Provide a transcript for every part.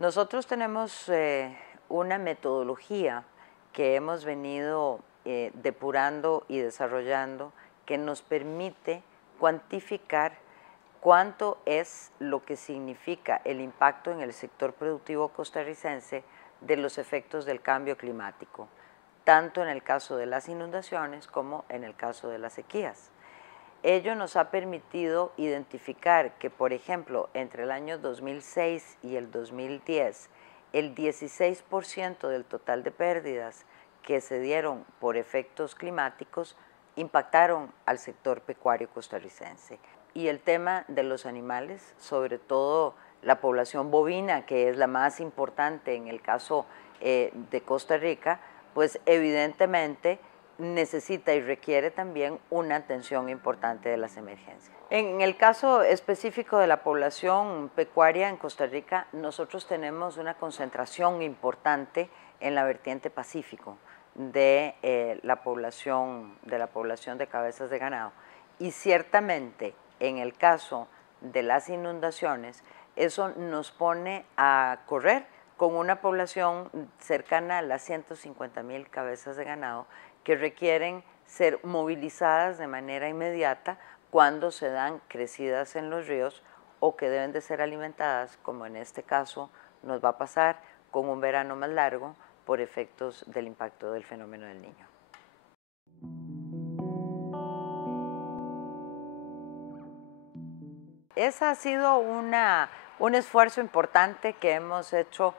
Nosotros tenemos una metodología que hemos venido depurando y desarrollando que nos permite cuantificar cuánto es lo que significa el impacto en el sector productivo costarricense de los efectos del cambio climático, tanto en el caso de las inundaciones como en el caso de las sequías. Ello nos ha permitido identificar que, por ejemplo, entre el año 2006 y el 2010, el 16% del total de pérdidas que se dieron por efectos climáticos impactaron al sector pecuario costarricense. Y el tema de los animales, sobre todo la población bovina, que es la más importante en el caso de Costa Rica, pues evidentemente necesita y requiere también una atención importante de las emergencias. En el caso específico de la población pecuaria en Costa Rica, nosotros tenemos una concentración importante en la vertiente Pacífico de la población de cabezas de ganado. Y ciertamente, en el caso de las inundaciones, eso nos pone a correr con una población cercana a las 150,000 cabezas de ganado que requieren ser movilizadas de manera inmediata cuando se dan crecidas en los ríos o que deben de ser alimentadas, como en este caso nos va a pasar con un verano más largo por efectos del impacto del fenómeno del Niño. Ese ha sido un esfuerzo importante que hemos hecho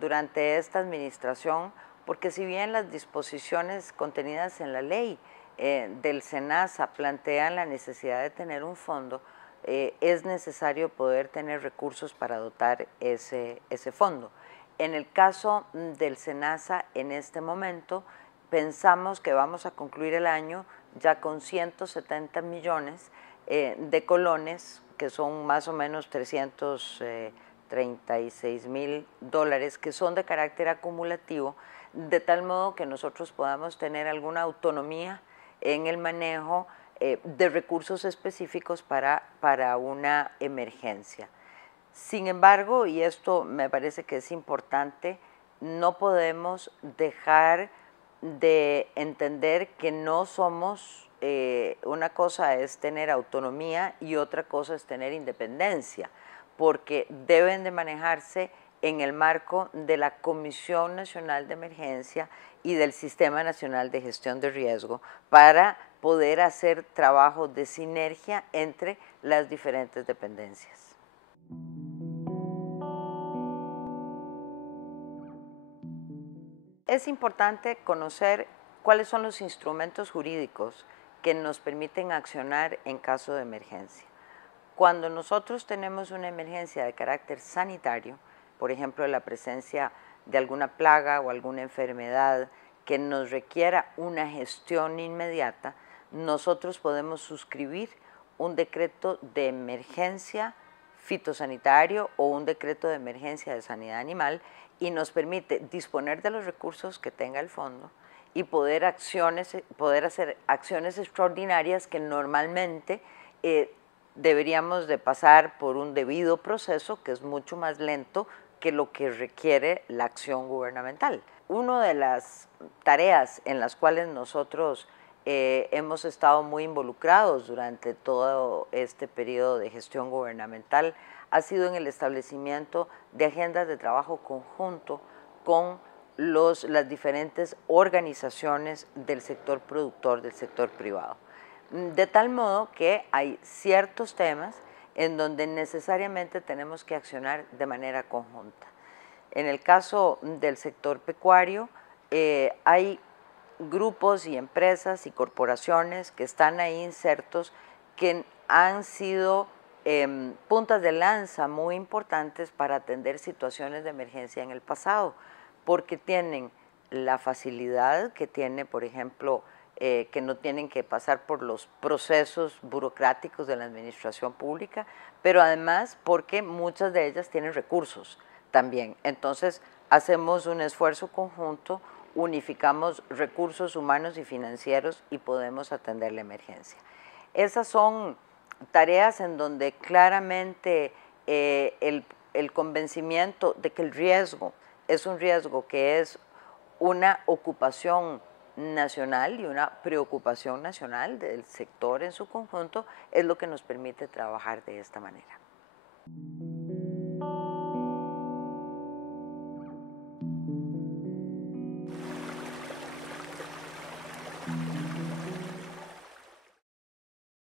durante esta administración, porque si bien las disposiciones contenidas en la ley del SENASA plantean la necesidad de tener un fondo, es necesario poder tener recursos para dotar ese fondo. En el caso del SENASA, en este momento, pensamos que vamos a concluir el año ya con 170 millones de colones, que son más o menos $336,000, que son de carácter acumulativo, de tal modo que nosotros podamos tener alguna autonomía en el manejo de recursos específicos para una emergencia. Sin embargo, y esto me parece que es importante, no podemos dejar de entender que no somos, una cosa es tener autonomía y otra cosa es tener independencia, porque deben de manejarse en el marco de la Comisión Nacional de Emergencia y del Sistema Nacional de Gestión de Riesgo para poder hacer trabajo de sinergia entre las diferentes dependencias. Es importante conocer cuáles son los instrumentos jurídicos que nos permiten accionar en caso de emergencia. Cuando nosotros tenemos una emergencia de carácter sanitario, por ejemplo, la presencia de alguna plaga o alguna enfermedad que nos requiera una gestión inmediata, nosotros podemos suscribir un decreto de emergencia fitosanitario o un decreto de emergencia de sanidad animal y nos permite disponer de los recursos que tenga el fondo y poder hacer acciones extraordinarias que normalmente deberíamos de pasar por un debido proceso que es mucho más lento que lo que requiere la acción gubernamental. Una de las tareas en las cuales nosotros hemos estado muy involucrados durante todo este periodo de gestión gubernamental ha sido en el establecimiento de agendas de trabajo conjunto con las diferentes organizaciones del sector productor, del sector privado. De tal modo que hay ciertos temas en donde necesariamente tenemos que accionar de manera conjunta. En el caso del sector pecuario, hay grupos y empresas y corporaciones que están ahí insertos que han sido puntas de lanza muy importantes para atender situaciones de emergencia en el pasado, porque tienen la facilidad que tiene, por ejemplo, que no tienen que pasar por los procesos burocráticos de la administración pública, pero además porque muchas de ellas tienen recursos también. Entonces, hacemos un esfuerzo conjunto, unificamos recursos humanos y financieros y podemos atender la emergencia. Esas son tareas en donde claramente el convencimiento de que el riesgo es un riesgo que es una ocupación nacional y una preocupación nacional del sector en su conjunto, es lo que nos permite trabajar de esta manera.